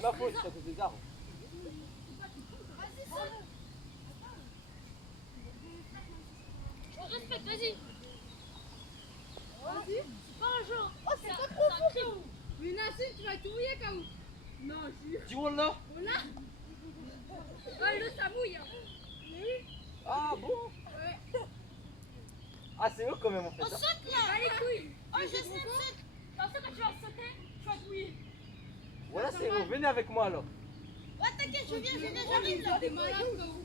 de ma faute, c'est à cause des arbres. Je te respecte, vas-y. Vas-y. C'est pas un jeu. Oh, c'est pas trop fou. Mais Nassim, tu vas tout mouiller, Kaou. Non, jure. Dis Wallah. Voilà. Ouais, le ça mouille. Mais oui. Ah bon? Ouais. Ah, c'est eux quand même en fait. On Hein. saute là. Pas les couilles. Oh, je sais, saute. Comme ça, quand tu vas sauter, tu vas te mouiller. Voilà, c'est eux. Venez avec moi alors. Ouais, t'inquiète, j'arrive là. T'es malade, Kaou.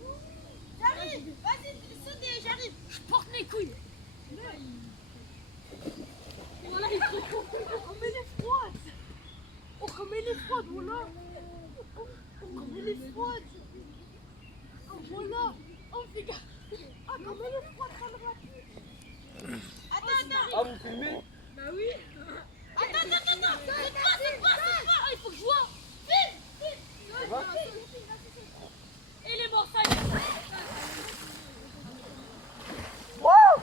J'arrive. Vas-y, sautez, j'arrive. Je porte mes couilles. Voilà, il faut. On met les froides. On remet les froides, voilà. On remet les froides. Oh, voilà. On fait gaffe. Ah, on met les froides, ça le rapide. Attends. Ah, vous filmez? Bah oui. Attends. C'est pas. Ah, il faut que je vois. Vite. Ça va? Et les morts, ça y est. Wow!